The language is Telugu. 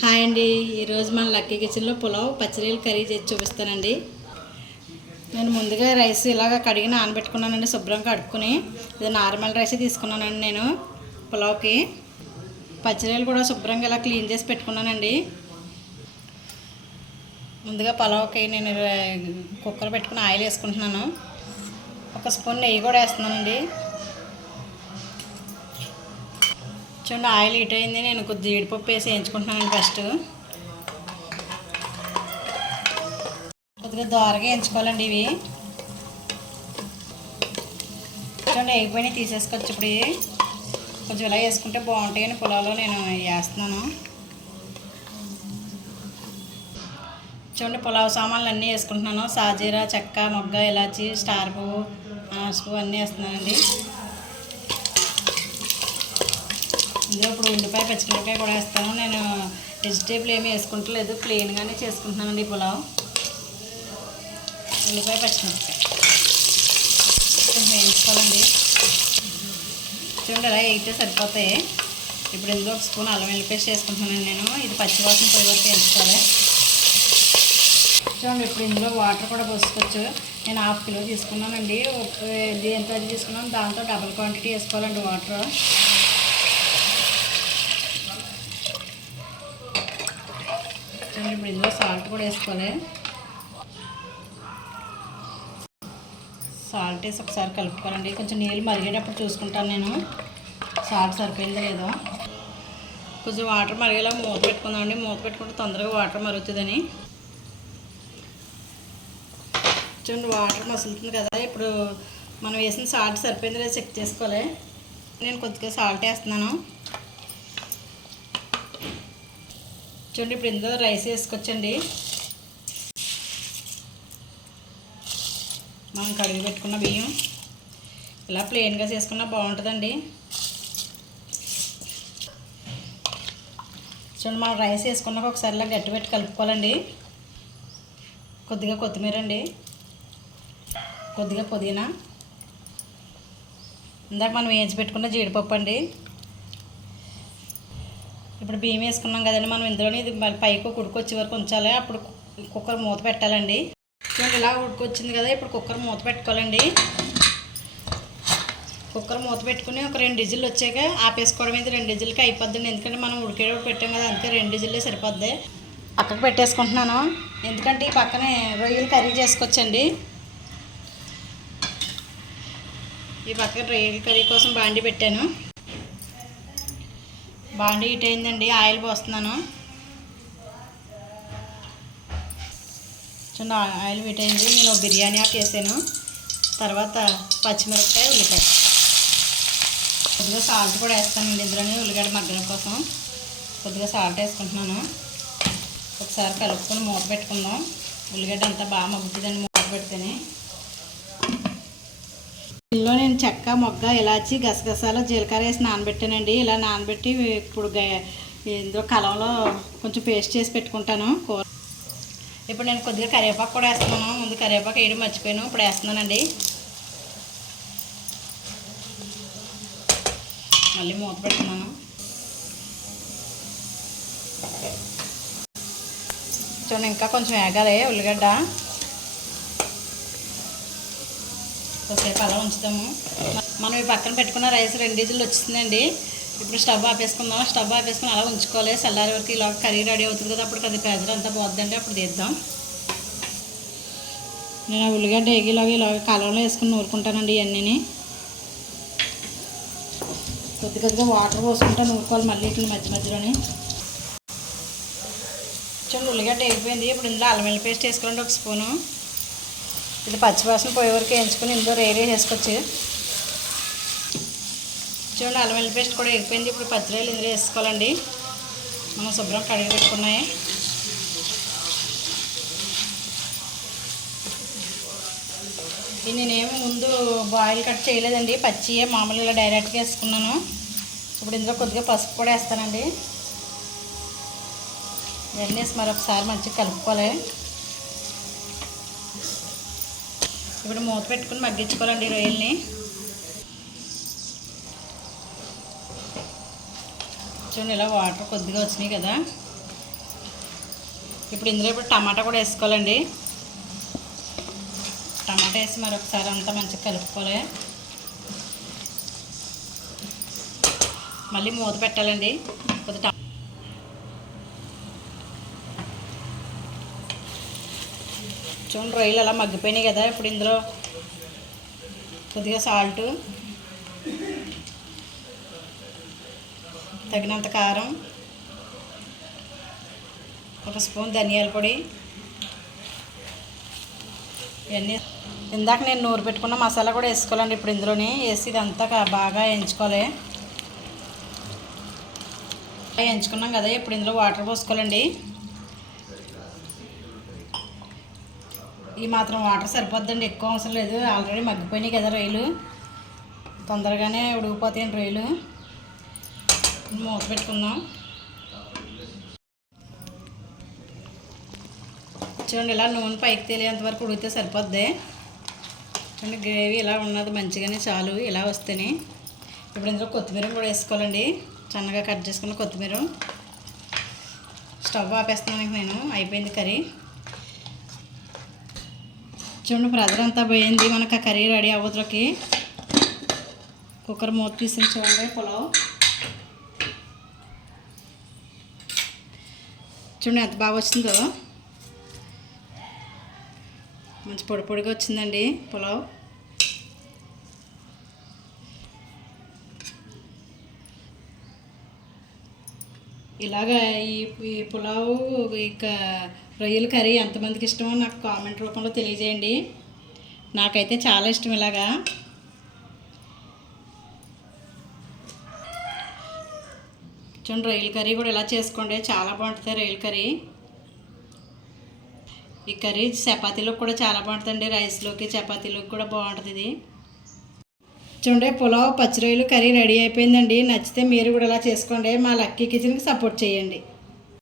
హాయ్ అండి. ఈరోజు మన లక్కీ కిచెన్లో పులావ్ పచ్చడిలు కర్రీ చేసి చూపిస్తానండి. నేను ముందుగా రైస్ ఇలాగ కడిగి నానబెట్టుకున్నానండి శుభ్రంగా కడుక్కుని. ఇది నార్మల్ రైస్ తీసుకున్నానండి నేను పులావ్కి. పచ్చడిలు కూడా శుభ్రంగా ఇలా క్లీన్ చేసి పెట్టుకున్నానండి. ముందుగా పులావ్కి నేను కుక్కర్ పెట్టుకుని ఆయిల్ వేసుకుంటున్నాను. ఒక స్పూన్ నెయ్యి కూడా వేస్తున్నానండి. చూడండి ఆయిల్ హీట్ అయింది. నేను కొద్ది జీడిపప్పు వేసి వేయించుకుంటున్నాను ఫస్ట్. కొద్దిగా దోరగా వేయించుకోవాలండి ఇవి. చూడండి వేగిపోయినాయి తీసేసుకోవచ్చు ఇప్పుడు కొంచెం ఇలా వేసుకుంటే బాగుంటాయని పొలంలో నేను వేస్తున్నాను. చూడండి పులావ్ సామాన్లు అన్నీ వేసుకుంటున్నాను. సాజీరా చెక్క మొగ్గ ఇలాచి స్టార్ పువ్వు అనాస పువ్వు అన్నీ వేస్తున్నానండి. ఇందులో ఇప్పుడు ఉల్లిపాయ పచ్చిమిరపకాయ కూడా వేస్తాను నేను వెజిటేబుల్ ఏమీ వేసుకుంటలేదు. ప్లెయిన్గానే చేసుకుంటున్నానండి ఈ పులావ్. ఉల్లిపాయ పచ్చిమిరపకాయ. వేయించుకోవాలండి. చూడండి అలా వేయితే సరిపోతాయి. ఇప్పుడు ఇందులో ఒక స్పూన్ అల్లం వెల్లి పేస్ట్ వేసుకుంటున్నాను నేను. ఇది పచ్చివాసన పోయి వేయించుకోవాలి. చూడండి ఇప్పుడు ఇందులో వాటర్ కూడా పోసుకోవచ్చు. నేను హాఫ్ కిలో తీసుకున్నానండి. ఒక- ఇది ఎంత అది తీసుకున్నాను? దాంతో డబుల్ క్వాంటిటీ వేసుకోవాలండి వాటర్. చూడండి ఇప్పుడు ఇందులో సాల్ట్ కూడా వేసుకోవాలి సాల్ట్ వేసి ఒకసారి కలుపుకోవాలండి. కొంచెం నీళ్ళు మరిగేటప్పుడు చూసుకుంటాను నేను. సాల్ట్ సరిపోయిందో లేదో. కొంచెం వాటర్ మరిగేలా మూత పెట్టుకుందామండి. మూత పెట్టుకుంటే తొందరగా వాటర్ మరుగుతుందని. చూడండి వాటర్ మసులుతుంది కదా. ఇప్పుడు మనం వేసిన సాల్ట్ సరిపోయిందో లేదో చెక్ చేసుకోవాలి. నేను కొద్దిగా సాల్ట్ వేస్తున్నాను. చూడండి ఇప్పుడు ఇందులో రైస్ వేసుకొచ్చండి. మనం కడిగి పెట్టుకున్న బియ్యం. ఇలా ప్లెయిన్గా చేసుకున్నా బాగుంటుందండి. చూడండి మనం రైస్ వేసుకున్నాక ఒకసారి ఇలా గట్టి పెట్టి కలుపుకోవాలండి. కొద్దిగా కొత్తిమీర అండి. కొద్దిగా పుదీనా. ఇందాక మనం వేయించి పెట్టుకున్న జీడిపప్పు అండి. ఇప్పుడు బియ్యం వేసుకున్నాం కదండి మనం ఇందులోనే ఇది మళ్ళీ పైకి ఉడుకొచ్చే వరకు ఉంచాలి. అప్పుడు కుక్కర్ మూత పెట్టాలండి. చూడండి ఇలా ఉడుకొచ్చింది కదా ఇప్పుడు కుక్కర్ మూత పెట్టుకోవాలండి. కుక్కర్ మూత పెట్టుకుని ఒక రెండు విజిల్ వచ్చాక ఆపేసుకోవడం ఇది రెండు డిజిల్కి అయిపోద్దండి. ఎందుకంటే మనం ఉడికేటప్పుడు పెట్టాం కదా అందుకే రెండు డిజిల్లే సరిపోద్ది. పక్కకు పెట్టేసుకుంటున్నాను. ఎందుకంటే ఈ పక్కనే రొయ్యలు కర్రీ చేసుకోవచ్చండి. ఈ పక్కన రొయ్యల కర్రీ కోసం బాండి పెట్టాను. బాండి హీట్ అయిందండి ఆయిల్ పోస్తున్నాను. చూడండి ఆయిల్ హీట్ అయింది. నేను బిర్యానీ ఆకు వేసాను. తర్వాత పచ్చిమిరపకాయ ఉల్లిపాయ. కొద్దిగా సాల్ట్ కూడా వేస్తానండి ఇందులోనే ఉల్లిగడ్డ మగ్గడం కోసం. కొద్దిగా సాల్ట్ వేసుకుంటున్నాను. ఒకసారి కలుపుకొని మూత పెట్టుకుందాం. ఉల్లిగడ్డ అంతా బాగా మగ్గుతుందండి మూత పెడితేనే. ఇందులో నేను చెక్క మొగ్గ ఇలాచి గసగసాలు జీలకర్ర వేసి నానబెట్టానండి. ఇలా నానబెట్టి ఇప్పుడు ఇందులో కలంలో కొంచెం పేస్ట్ చేసి పెట్టుకుంటాను. కూర ఇప్పుడు నేను కొద్దిగా కరివేపాకు కూడా వేస్తున్నాను. ముందు కరివేపాకు వేయడం మర్చిపోయాను. ఇప్పుడు వేస్తున్నానండి. మళ్ళీ మూత పెడుతున్నాను. చూడండి ఇంకా కొంచెం వేగాలి. ఉల్లిగడ్డ. కొద్దిసేపు అలా ఉంచుతాము మనం ఈ పక్కన పెట్టుకున్న రైస్ రెండు డీజిల్ వచ్చిందండి ఇప్పుడు స్టవ్ ఆపేసుకుందాం. స్టవ్ ఆపేసుకుని అలా ఉంచుకోవాలి. చల్లారి వరకు ఇలా కర్రీ రెడీ అవుతుంది కదా అప్పుడు అది ప్రెజర్ అంతా పోద్దండి అప్పుడు తీద్దాం. నేను ఆ ఉల్లిగడ్డ ఎగిలాగా ఇలాగ కాలంలో వేసుకుని నూరుకుంటానండి ఇవన్నీ కొద్ది కొద్దిగా వాటర్ పోసుకుంటా నూరుకోవాలి మళ్ళీ ఇట్లా మధ్య మధ్యలోని. చూడండి ఉల్లిగడ్డ వేగిపోయింది ఇప్పుడు ఇందులో అల్లం పేస్ట్ వేసుకోండి ఒక స్పూను. ఇది పచ్చివాసన పోయే వరకు వేయించుకొని ఇందులో రేరే వేసుకోవచ్చు. చూడండి అల్లం వెల్లి పేస్ట్ కూడా వేగిపోయింది. ఇప్పుడు పచ్చిరాయలు ఇందులో వేసుకోవాలండి. మనం శుభ్రం కడిగి పెట్టుకున్నాయి. ఇది నేనేమి ముందు బాయిల్ కట్ చేయలేదండి. పచ్చి మామూలు ఇలా డైరెక్ట్గా వేసుకున్నాను. ఇప్పుడు ఇందులో కొద్దిగా పసుపు కూడా వేస్తానండి. ఇవన్నీ మరొకసారి మంచిగా కలుపుకోవాలి. ఇప్పుడు మూత పెట్టుకుని మగ్గించుకోవాలండి రొయ్యల్ని. చూడండి ఇలా వాటర్ కొద్దిగా వచ్చినాయి కదా. ఇప్పుడు ఇందులో ఇప్పుడు టమాటా కూడా వేసుకోవాలండి. టమాటా వేసి మరొకసారి అంతా మంచిగా కలుపుకోవాలి. మళ్ళీ మూత పెట్టాలండి. కొద్దిగా చూడండి రొయ్యలు అలా మగ్గిపోయినాయి కదా ఇప్పుడు ఇందులో కొద్దిగా సాల్ట్ తగినంత కారం ఒక స్పూన్ ధనియాల పొడి ఇవన్నీ. ఇందాక నేను నూరు పెట్టుకున్న మసాలా కూడా వేసుకోవాలండి ఇప్పుడు ఇందులోనే వేసి ఇదంతా బాగా ఎంచుకోవాలి. ఎంచుకున్నాం కదా ఇప్పుడు ఇందులో వాటర్ పోసుకోవాలండి. ఈ మాత్రం వాటర్ సరిపోద్దండి. ఎక్కువ అవసరం లేదు. ఆల్రెడీ మగ్గిపోయినాయి కదా రొయ్యలు తొందరగానే ఉడికిపోతాయండి రొయ్యలు మూత పెట్టుకుందాం. చూడండి ఇలా నూనె పైకి తేలేంత వరకు ఉడికితే సరిపోద్ది. చూడండి గ్రేవీ ఇలా ఉన్నది. మంచిగానే చాలు. ఇలా వస్తేనే. ఇప్పుడు ఇందులో కొత్తిమీర కూడా వేసుకోవాలండి. సన్నగా కట్ చేసుకున్న కొత్తిమీర. స్టవ్ ఆపేస్తున్నాను నేను. అయిపోయింది కర్రీ. చూడండి ప్రెజర్ అంతా పోయింది. మనకు ఆ కర్రీ రెడీ అవ్వదులోకి. కుక్కర్ మూత తీసిన చూడండి పులావ్. చూడండి ఎంత బాగా వచ్చిందో. మంచి పొడి పొడిగా వచ్చిందండి పులావ్. ఇలాగా ఈ ఈ పులావ్ ఇక రొయ్యల కర్రీ ఎంతమందికి ఇష్టమో నాకు కామెంట్ రూపంలో తెలియజేయండి. నాకైతే చాలా ఇష్టం ఇలాగా. చూడండి రొయ్యల కర్రీ కూడా ఇలా చేసుకోండి. చాలా బాగుంటుంది రొయ్యల కర్రీ. ఈ కర్రీ చపాతీలోకి కూడా చాలా బాగుంటుందండి. రైస్లోకి చపాతీలోకి కూడా బాగుంటుంది ఇది. చూడండి పులావ్ పచ్చి రొయ్యలు కర్రీ రెడీ అయిపోయిందండి. నచ్చితే మీరు కూడా ఇలా చేసుకోండి. మా లక్కీ కిచెన్కి సపోర్ట్ చేయండి.